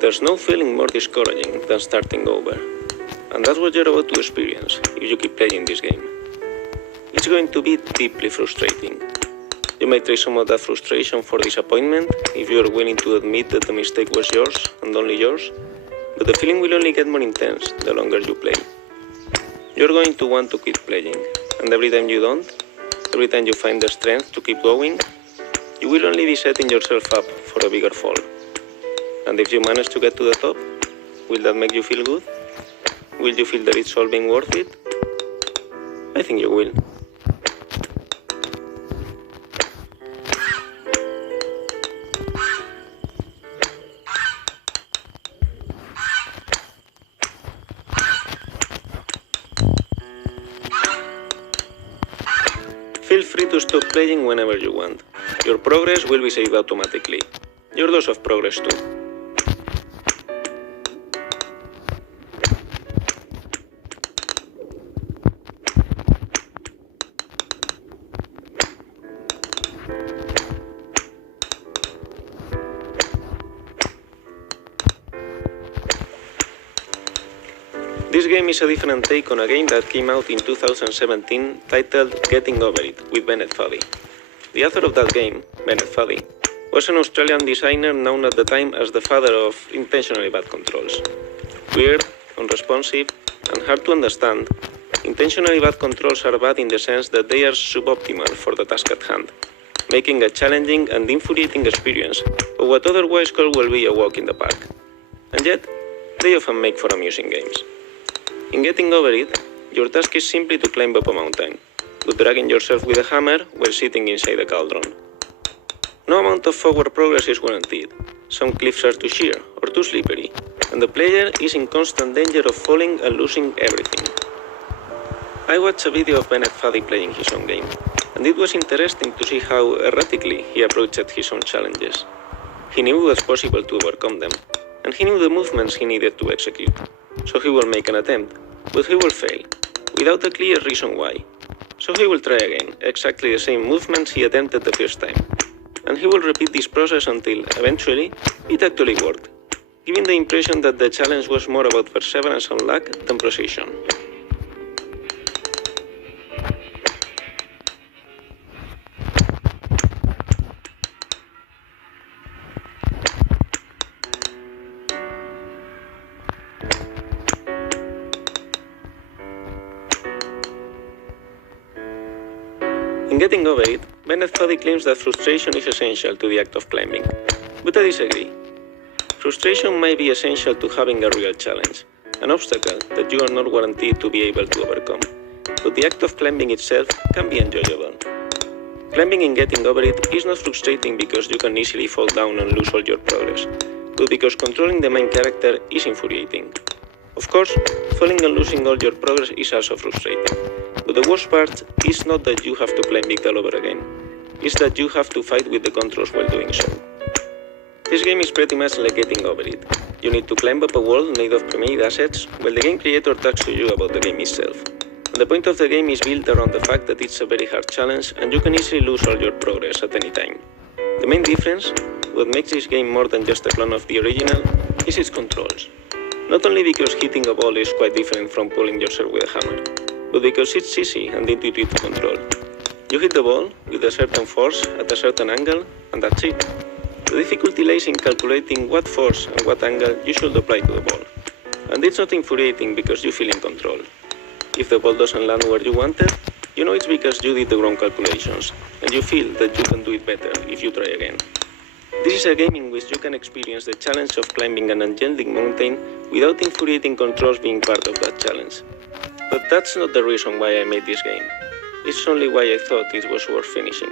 There's no feeling more discouraging than starting over. And that's what you're about to experience if you keep playing this game. It's going to be deeply frustrating. You may trade some of that frustration for disappointment if you are willing to admit that the mistake was yours and only yours, but the feeling will only get more intense the longer you play. You're going to want to quit playing, and every time you don't, every time you find the strength to keep going, you will only be setting yourself up for a bigger fall. And if you manage to get to the top, will that make you feel good? Will you feel that it's all being worth it? I think you will. Feel free to stop playing whenever you want. Your progress will be saved automatically. Your dose of progress too. This game is a different take on a game that came out in 2017 titled Getting Over It with Bennett Foddy. The author of that game, Bennett Foddy, was an Australian designer known at the time as the father of intentionally bad controls. Weird, unresponsive, and hard to understand, intentionally bad controls are bad in the sense that they are suboptimal for the task at hand, making a challenging and infuriating experience of what otherwise could well be a walk in the park. And yet, they often make for amusing games. In Getting Over It, your task is simply to climb up a mountain, but dragging yourself with a hammer while sitting inside a cauldron. No amount of forward progress is guaranteed. Some cliffs are too sheer or too slippery, and the player is in constant danger of falling and losing everything. I watched a video of Bennett Foddy playing his own game, and it was interesting to see how erratically he approached his own challenges. He knew it was possible to overcome them, and he knew the movements he needed to execute. So he will make an attempt, but he will fail, without a clear reason why. So he will try again, exactly the same movements he attempted the first time. And he will repeat this process until, eventually, it actually worked, giving the impression that the challenge was more about perseverance and luck than precision. In Getting Over It, Bennett Foddy claims that frustration is essential to the act of climbing, but I disagree. Frustration might be essential to having a real challenge, an obstacle that you are not guaranteed to be able to overcome, but the act of climbing itself can be enjoyable. Climbing in Getting Over It is not frustrating because you can easily fall down and lose all your progress, but because controlling the main character is infuriating. Of course, falling and losing all your progress is also frustrating. But the worst part is not that you have to climb it all over again, it's that you have to fight with the controls while doing so. This game is pretty much like Getting Over It. You need to climb up a wall made of pre-made assets while the game creator talks to you about the game itself. And the point of the game is built around the fact that it's a very hard challenge and you can easily lose all your progress at any time. The main difference, what makes this game more than just a clone of the original, is its controls. Not only because hitting a ball is quite different from pulling yourself with a hammer, but because it's easy and intuitive to control. You hit the ball with a certain force at a certain angle, and that's it. The difficulty lies in calculating what force and what angle you should apply to the ball. And it's not infuriating because you feel in control. If the ball doesn't land where you wanted, you know it's because you did the wrong calculations, and you feel that you can do it better if you try again. This is a game in which you can experience the challenge of climbing an enchanting mountain without infuriating controls being part of that challenge. But that's not the reason why I made this game. It's only why I thought it was worth finishing.